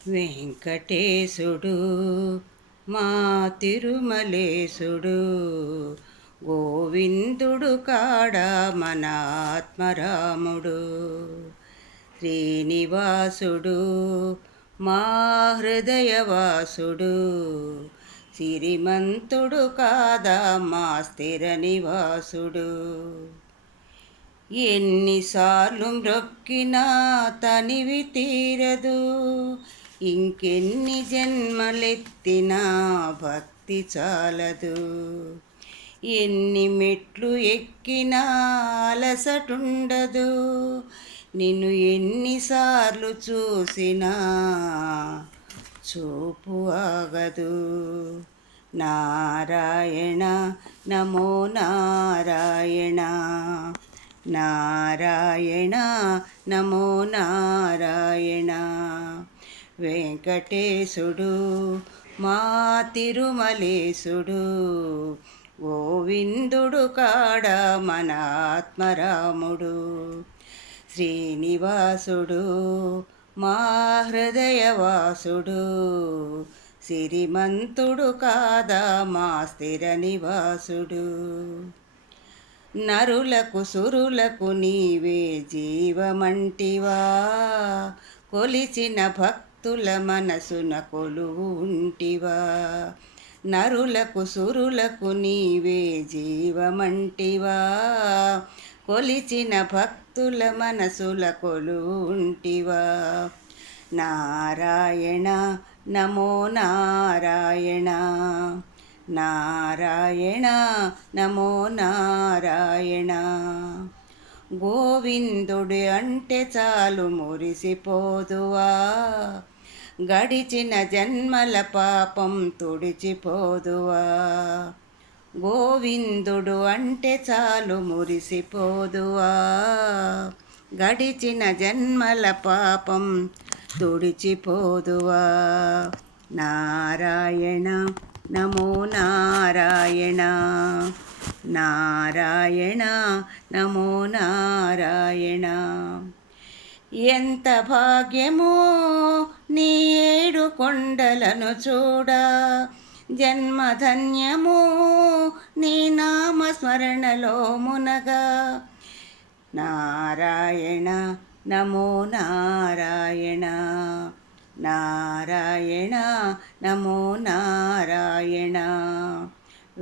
వెంకటేశుడు మా తిరుమలేశుడు, గోవిందుడు కాడ మన ఆత్మరాముడు. శ్రీనివాసుడు మా హృదయవాసుడు, సిరిమంతుడు కాదా మా స్థిర నివాసుడు. ఎన్నిసార్లు మ్రొక్కినా తనివి తీరదు, ఇంకెన్ని జన్మలెత్తినా భక్తి చాలదు. ఎన్ని మెట్లు ఎక్కినా అలసటుండదు, నిన్ను ఎన్నిసార్లు చూసినా చూపు ఆగదు. నారాయణ నమో నారాయణ, నారాయణ నమో నారాయణ. వెంకటేశుడు మా తిరుమలేశుడు, గోవిందుడు కాడ మన ఆత్మరాముడు. శ్రీనివాసుడు మా హృదయవాసుడు, సిరిమంతుడు కాదా మా స్థిర నివాసుడు. నరులకు సురులకు నీవే జీవమంటివా, కొలిచిన భక్తుల మనసున కొలువు ఉంటివా. నరులకు సురులకు నీవే జీవమంటివా, కొలిచిన భక్తుల మనసుల కొలువు ఉంటివా. నారాయణ నమో నారాయణ, నారాయణ నమో నారాయణ. గోవిందుడు అంటే చాలు మురిసిపోదువా, గడిచిన జన్మల పాపం తుడిచిపోదువా. గోవిందుడు అంటే చాలు మురిసిపోదువా, గడిచిన జన్మల పాపం తుడిచిపోదువా. నారాయణ నమో నారాయణ, నారాయణ నమో నారాయణ. ఎంత భాగ్యమో నీ ఏడు కొండలను చూడా, జన్మధన్యమో నీ నామస్మరణలో మునగా. నారాయణ నమో నారాయణ, నారాయణ నమో నారాయణ.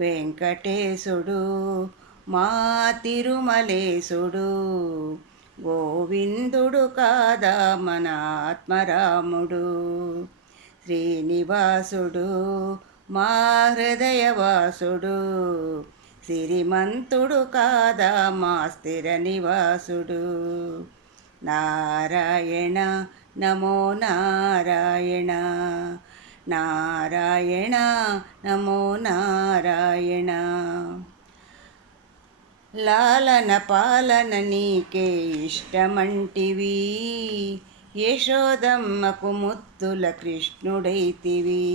వెంకటేశుడు మా తిరుమలేశుడు, గోవిందుడు కాదా మన ఆత్మరాముడు. శ్రీనివాసుడు మా హృదయవాసుడు, సిరిమంతుడు కాదా మా స్థిర నివాసుడు. నారాయణ నమో నారాయణ, నారాయణ నమో నారాయణ. లాలన పాలన నీకే ఇష్టమంటివి, యశోదమ్మకు ముత్తుల కృష్ణుడైతివి.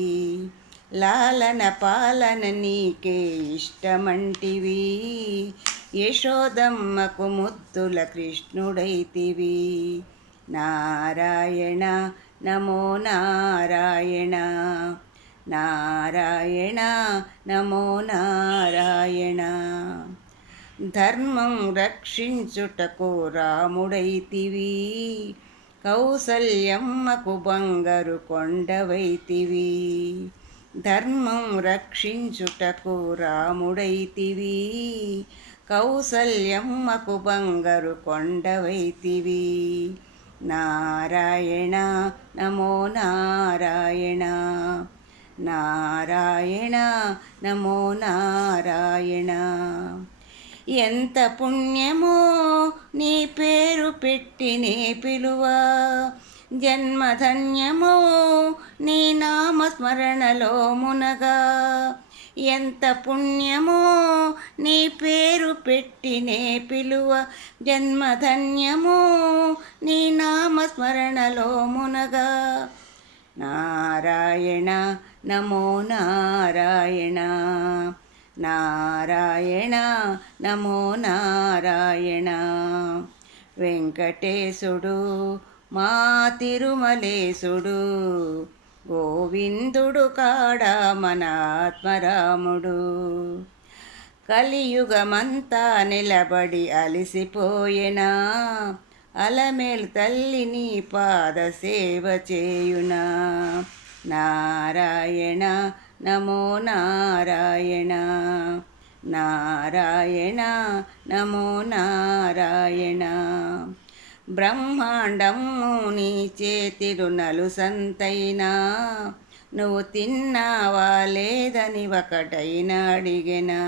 లాలన పాలన నీకే ఇష్టమంటివి, యశోదమ్మకు ముత్తుల కృష్ణుడైతివి. నారాయణ నమో నారాయణ, నారాయణ నమో నారాయణ. ధర్మం రక్షించుటకు రాముడైతివి, కౌసల్యమ్మకు బంగారు కొండవైతివి. ధర్మం రక్షించుటకు రాముడైతివి, కౌసల్యమ్మకు బంగారు కొండవైతివి. నారాయణ నమో నారాయణ, నారాయణ నమో నారాయణ. ఎంత పుణ్యమో నీ పేరు పెట్టినే పిలువా, జన్మధన్యమో నీ నామస్మరణలో మునగా. ఎంత పుణ్యమో నీ పేరు పెట్టినే పిలువ, జన్మధన్యమో నీ నామస్మరణలో మునగా. నారాయణ నమో నారాయణ, నారాయణ నమో నారాయణ. వెంకటేశుడు మా తిరుమలేశుడు గోవిందుడు కాడా మన ఆత్మరాముడు. కలియుగమంతా నిలబడి అలిసిపోయేనా, అలమేలు తల్లిని పాద సేవ చేయునా. నారాయణ నమో నారాయణ, నారాయణ నమో నారాయణ. బ్రహ్మాండము నీ చేతిలో నలుసంతైనా, నువ్వు తిన్నావా లేదని ఒకటైనా అడిగెనా.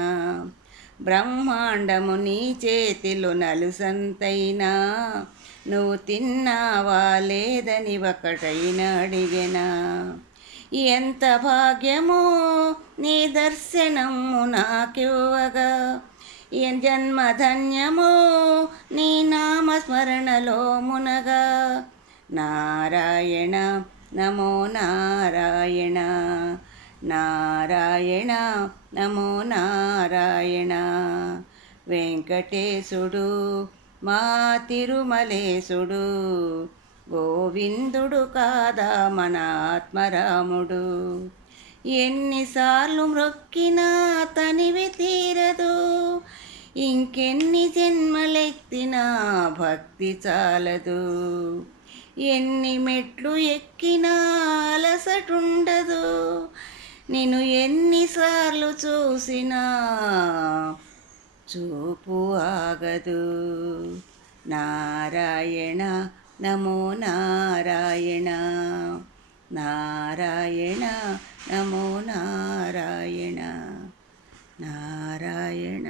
బ్రహ్మాండము నీ చేతిలో నలుసంతైనా, నువ్వు తిన్నావా లేదని ఒకటైనా అడిగెనా. ఎంత భాగ్యమో నీ దర్శనము నాకివ్వగా, జన్మధన్యమో నీ నామస్మరణలో మునగా. నారాయణ నమో నారాయణ, నారాయణ నమో నారాయణ. వెంకటేశుడు మా తిరుమలేశుడు గోవిందుడు కాదా మన ఆత్మరాముడు. ఎన్నిసార్లు మ్రొక్కినా తనివి తీరదు, ఇంకెన్ని జన్మలెత్తినా భక్తి చాలదు. ఎన్ని మెట్లు ఎక్కినా అలసటుండదు, నేను ఎన్నిసార్లు చూసినా చూపు ఆగదు. నారాయణ నమో నారాయణ, నారాయణ నమో నారాయణ, నారాయణ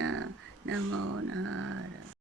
నమో నారాయణ.